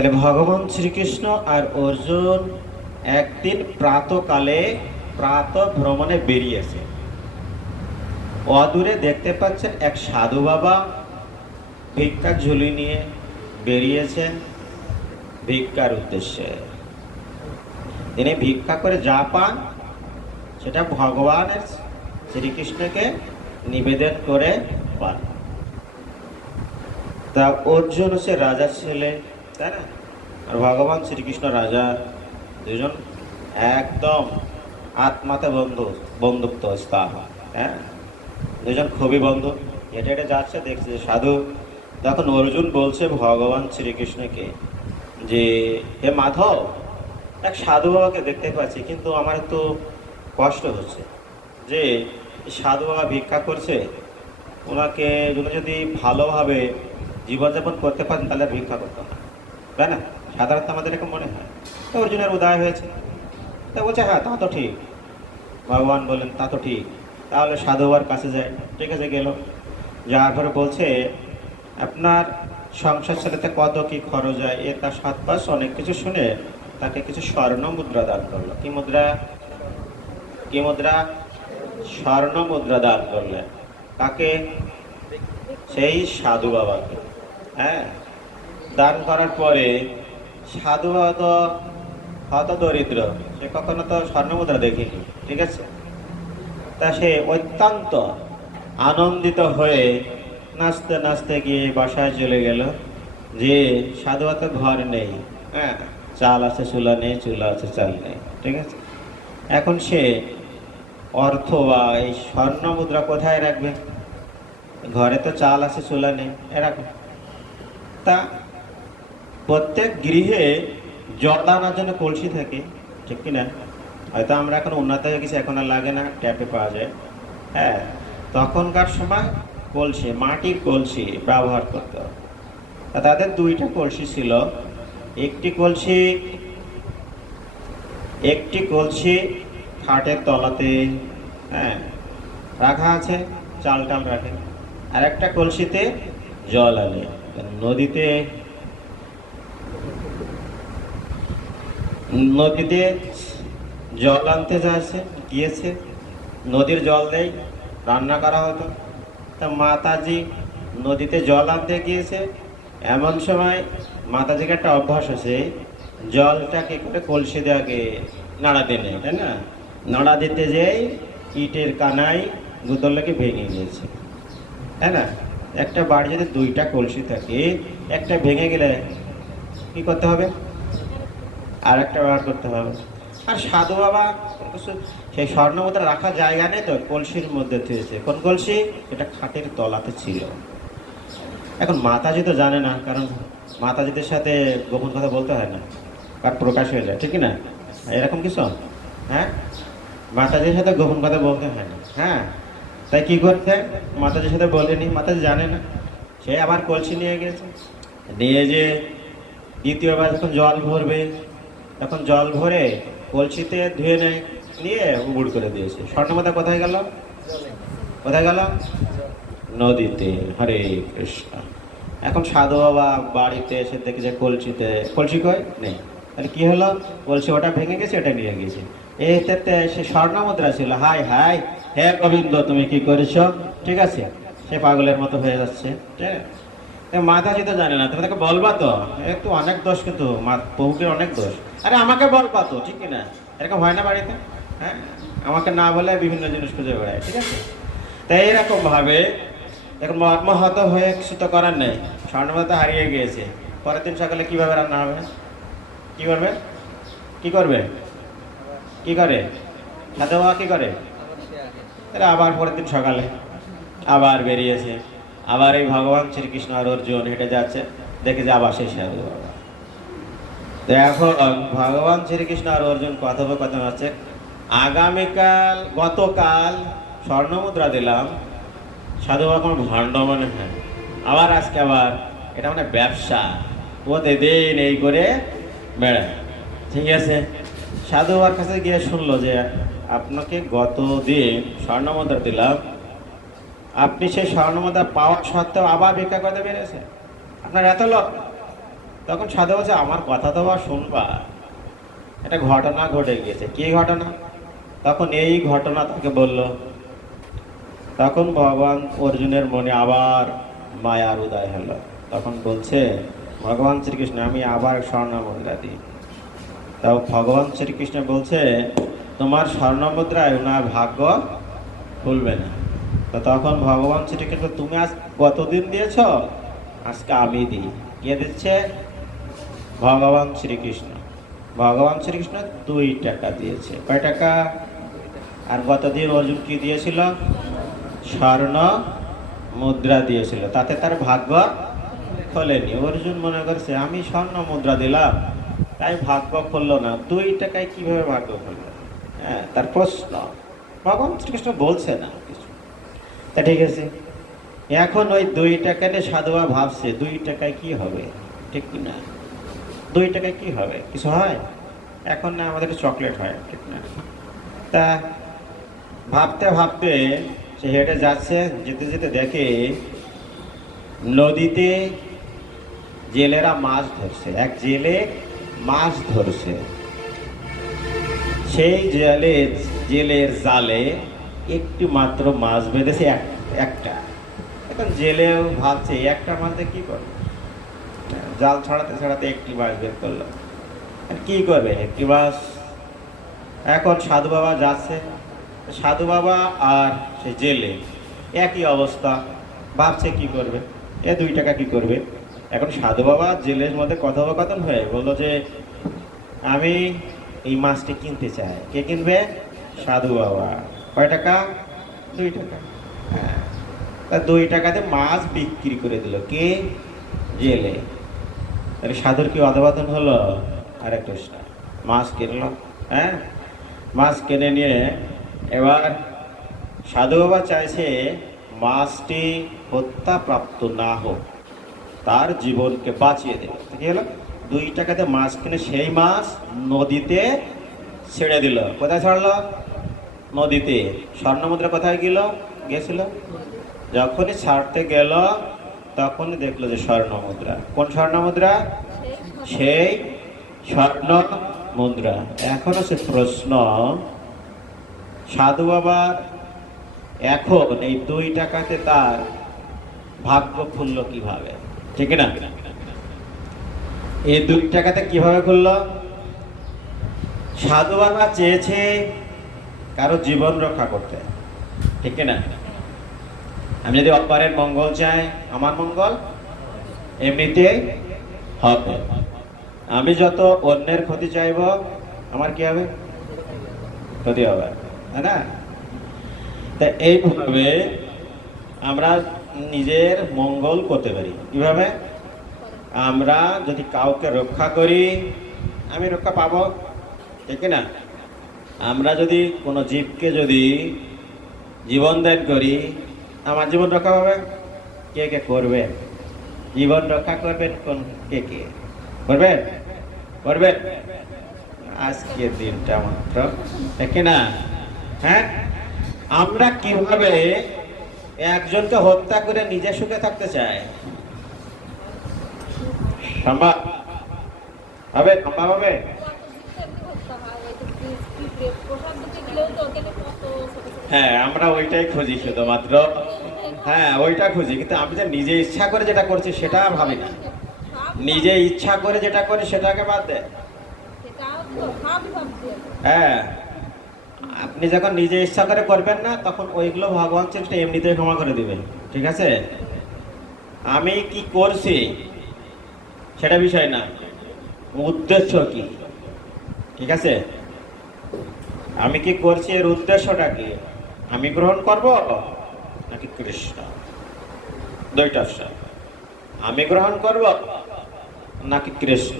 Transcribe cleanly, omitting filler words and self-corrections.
তাহলে ভগবান শ্রীকৃষ্ণ আর অর্জুন একদিন প্রাতকালে প্রাত ভ্রমণে বেরিয়েছে। অদূরে দেখতে পাচ্ছেন এক সাধু বাবা ভিক্ষার ঝুলি নিয়ে বেরিয়েছেন ভিক্ষার উদ্দেশ্যে। তিনি ভিক্ষা করে যা পান সেটা ভগবানের শ্রীকৃষ্ণকে নিবেদন করে পান। তা অর্জুন হচ্ছে রাজার ছেলে, তাই না? আর ভগবান শ্রীকৃষ্ণ রাজা, দুজন একদম আত্মাতে বন্ধুত্ব স্থান। হ্যাঁ, দুজন খুবই বন্ধু। হেঁটে হেঁটে যাচ্ছে, দেখছে যে সাধু। তখন অর্জুন বলছে ভগবান শ্রীকৃষ্ণকে যে, হে মাধব, এক সাধু বাবাকে দেখতে পাচ্ছি, কিন্তু আমার একটু কষ্ট হচ্ছে যে সাধু বাবা ভিক্ষা করছে, ওনাকে যদি ভালোভাবে জীবনযাপন করতে পারেন তাহলে আর ভিক্ষা করতে না, তাই না? সাধারণত আমাদের এরকম মনে হয়। তো অর্জুনের উদয় হয়েছে, তা বলছে হ্যাঁ তা তো ঠিক। ভগবান বললেন তা তো ঠিক, তাহলে সাধু বাবার কাছে যায়। ঠিক আছে, গেল। যাওয়ার পরে বলছে আপনার সংসার চালাতে কত কি খরচ হয়, এর তার 7 মাস অনেক কিছু শুনে তাকে কিছু স্বর্ণ মুদ্রা দান করলো। কি মুদ্রা? কি মুদ্রা? স্বর্ণ মুদ্রা দান করলেন। কাকে? সেই সাধু বাবাকে। হ্যাঁ, দান করার পরে সাধু বাবা তো হত দরিদ্র, সে কখনো তো স্বর্ণ মুদ্রা দেখিনি। ঠিক আছে, তা সে অত্যন্ত আনন্দিত হয়ে নাচতে নাচতে গিয়ে বাসায় চলে গেল। যে সাধু বাবা তো ঘর নেই, হ্যাঁ, চাল আছে চুলা নেই, চুলা আছে চাল নেই। ঠিক আছে, এখন সে অর্থ বা এই স্বর্ণ মুদ্রা কোথায় রাখবে? ঘরে তো চাল আছে চুলা নেই, এরকম। তা প্রত্যেক গৃহে জল আনার জন্য কলসি থাকে, ঠিক কিনা? হয়তো আমরা এখন উন্নত হয়ে গেছি, এখন আর লাগে না, ট্যাপে পাওয়া যায়। হ্যাঁ, তখনকার সময় কলসি, মাটির কলসি ব্যবহার করতে হবে। তাদের 2টা কলসি ছিল। একটি কলসি খাটের তলাতে, হ্যাঁ, রাখা আছে, চাল টাল রাখে। আর একটা কলসিতে জল আনে। নদীতে জল আনতে গিয়েছে, নদীর জল দেয়, রান্না করা হতো। তা মাতাজি নদীতে জল আনতে গিয়েছে, এমন সময় মাতাজিকে একটা অভ্যাস আছে, জলটা কি করে কলসি দিয়ে আগে নাড়াতে নেই, তাই না? নাড়া দিতে যেই ইটের কানায় বোতলটাকে ভেঙে গিয়েছে, তাই না? একটা বাড়ি যদি 2টা কলসি থাকে, একটা ভেঙে গেলে কি করতে হবে? আর একটা ব্যবহার করতে হবে। আর সাধু বাবা সেই স্বর্ণ মুদ্রা রাখার জায়গা নেই, তো কলসির মধ্যে থুয়েছে। কোন কলসি? এটা খাটের তলাতে ছিল। এখন মাতাজি তো জানে না, কারণ মাতাজিদের সাথে গোপন কথা বলতে হয় না, কার প্রকাশ হয়ে যায়, ঠিক না? এরকম কিছু, হ্যাঁ, মাতাজির সাথে গোপন কথা বলতে হয় না। হ্যাঁ, তাই কি করতে? মাতাজির সাথে বলেনি, মাতাজি জানে না। সে আবার কলসি নিয়ে গেছে, নিয়ে যে দ্বিতীয়বার যখন জল ভরবে, তখন জল ভরে কলসিতে ধুয়ে নেয়, নিয়ে উবুড় করে দিয়েছে। স্বর্ণমুদ্রা কোথায় গেল? কোথায় গেল? নদীতে। হরে কৃষ্ণ। এখন সাধু বাবা বাড়িতে এসে দেখে যে কলসি কই নেই। তাহলে কি হলো? কলসি ওটা ভেঙে গেছে, এটা নিয়ে গেছে। এতে সে স্বর্ণমুদ্রা ছিল। হাই হাই, হে গোবিন্দ, তুমি কি করেছো? ঠিক আছে, সে পাগলের মতো হয়ে যাচ্ছে। ঠিক আছে, মাতাজি তো জানে না, তুমি তাকে বলবা তো, একটু অনেক দোষ, কিন্তু প্রভুকে অনেক দোষ। আরে আমাকে বলবা তো, ঠিক না? এরকম হয় না বাড়িতে? হ্যাঁ, আমাকে না বলে বিভিন্ন জিনিস খুঁজে বেড়ায়। ঠিক আছে, তাই এরকম ভাবে এখন মর্মাহত হয়ে কিছু তো করার নেই, স্বর্ণমুদ্রা হারিয়ে গিয়েছে। পরের দিন সকালে কিভাবে রান্না হবে? কি করবে? কি করবে? কি করে সাধু বাবা? কি করে? আবার পরের দিন সকালে আবার বেরিয়েছে। আবার এই ভগবান শ্রীকৃষ্ণ আর অর্জুন হেঁটে যাচ্ছে, দেখে যে আবার সেই সাধু বাবা। এখন ভগবান শ্রীকৃষ্ণ আর অর্জুন কথোপকথন হচ্ছে, গতকাল স্বর্ণমুদ্রা দিলাম, সাধু বাবা কোনো ভণ্ড মনে হয়, আবার আজকে আবার এটা মানে ব্যবসা, প্রতিদিন এই করে বেড়ায়। ঠিক আছে, সাধু বাবার কাছে গিয়ে শুনলো যে আপনাকে গতদিন স্বর্ণমুদ্রা দিলাম, আপনি সেই স্বর্ণমুদ্রা পাওয়ার সত্ত্বেও আবার ভিক্ষা করতে পেরেছেন, আপনার এত লোক। তখন সাধু বলছে, আমার কথা তো বা শুনবা, একটা ঘটনা ঘটে গিয়েছে। কি ঘটনা? তখন এই ঘটনা তাকে বলল। তখন ভগবান অর্জুনের মনে আবার মায়ার উদয় হলো। তখন বলছে ভগবান শ্রীকৃষ্ণ, আমি আবার স্বর্ণ মুদ্রা দিই। তাও ভগবান শ্রীকৃষ্ণ বলছে, তোমার স্বর্ণ মুদ্রায় ওনার ভাগ্য খুলবে না। তো তখন ভগবান শ্রীকৃষ্ণ, তুমি আজ কতদিন দিয়েছ? আজকে আমি দিই। কে দিচ্ছে? ভগবান শ্রীকৃষ্ণ। ভগবান শ্রীকৃষ্ণ 2 টাকা দিয়েছে। কয় টাকা? আর গতদিন অর্জুন কি দিয়েছিল? স্বর্ণ মুদ্রা দিয়েছিল। তাতে তার ভাগ্য খোলেনি। অর্জুন মনে করছে, আমি স্বর্ণ মুদ্রা দিলাম, তাই ভাগ্য খুললো না, 2 টাকায় কিভাবে ভাগ্য খুললো? হ্যাঁ, তার প্রশ্ন। ভগবান শ্রীকৃষ্ণ বলছে না কিছু। তা ঠিক আছে, এখন ওই 2 টাকা নিয়ে সাধুবা ভাবছে 2 টাকায় কি হবে, ঠিক না? 2 টাকায় কি হবে? কিছু হয়? এখন না আমাদের চকলেট হয়, ঠিক না? তা ভাবতে ভাবতে সে হেঁটে যাচ্ছে, যেতে যেতে দেখে নদীতে জেলেরা মাছ ধরছে। এক জেলে মাছ ধরছে। সেই জেলের জালে একটু মাত্র মাছ বেঁধেছে, একটা। এখন জেলেও ভাবছে একটা মাছ দিয়ে কি করবে? জাল ছড়াতে ছড়াতে একটি মাছ বের করলো। কি করবে একটি মাছ? এখন সাধু বাবা যাচ্ছে। সাধু বাবা আর সে জেলে একই অবস্থা, ভাবছে কি করবে, 2 টাকা কি করবে। এখন সাধু বাবা জেলের মধ্যে কথোপকথন হয়ে বললো যে, আমি এই মাছটি কিনতে চাই। কে কিনবে? সাধু বাবা। কয় টাকা? 2 টাকা। হ্যাঁ, তা 2 টাকাতে মাছ বিক্রি করে দিল। কে? জেলে। তাহলে সাধুর কি অধঃপতন হলো? আরে কৃষ্ণ, মাছ কিনলো। হ্যাঁ, মাছ কিনে নিয়ে এবার সাধু বাবা চাইছে মাছটি হত্যাপ্রাপ্ত না হোক, তার জীবনকে বাঁচিয়ে দেবে। কি হলো? 2 টাকাতে মাছ কিনে সেই মাছ নদীতে ছেড়ে দিল। কোথায় ছাড়লো? নদীতে। স্বর্ণ মুদ্রা কোথায় গেছিল? যখনই ছাড়তে গেল তখনই দেখলো যে স্বর্ণ মুদ্রা। কোন স্বর্ণ মুদ্রা? সেই স্বর্ণ মুদ্রা। এখন হচ্ছে প্রশ্ন, সাধু বাবা এখন এই 2 টাকাতে তার ভাগ্য খুললো কিভাবে? ঠিক না? এই 2 টাকাতে কিভাবে খুললো? সাধু বাবা চেয়েছে কারো জীবন রক্ষা করতে, ঠিক না? আমি যদি অপরের মঙ্গল চাই, আমার মঙ্গল এমনিতে হবে। আমি যত অন্যের ক্ষতি চাইব, আমার কি হবে? ক্ষতি হবে, তাই না? তা এইভাবে আমরা নিজের মঙ্গল করতে পারি। কিভাবে? আমরা যদি কাউকে রক্ষা করি, আমি রক্ষা পাবো, ঠিক না? আমরা যদি কোনো জীবকে যদি জীবন দান করি, আমার জীবন রক্ষা হবে। কে কে করবে? জীবন রক্ষা করবেন কোন? কে কে করবেন? আজকের দিনটা মাত্র, ঠিক না? হ্যাঁ, আমরা কিভাবে একজনকে হত্যা করে নিজে সুখে থাকতে চাই? সম্ভব হবে? সম্ভব হবে? হ্যাঁ, আমরা ওইটাই খুঁজি শুধুমাত্র। হ্যাঁ, ওইটা খুঁজি, কিন্তু আমি যে নিজে ইচ্ছা করে যেটা করছি সেটা ভাবি না। নিজে ইচ্ছা করে যেটা করি সেটাকে বাদ দেয়। হ্যাঁ, আপনি যখন নিজে ইচ্ছা করে করবেন না, তখন ওইগুলো ভগবান চেষ্টা এমনিতেই ক্ষমা করে দিবেন, ঠিক আছে? আমি কি করছি সেটা বিষয় না, উদ্দেশ্য কি, ঠিক আছে? আমি কি করছি এর উদ্দেশ্যটা কি? আমি গ্রহণ করব নাকি কৃষ্ণ? 2টা অপশন। আমি গ্রহণ করব নাকি কৃষ্ণ?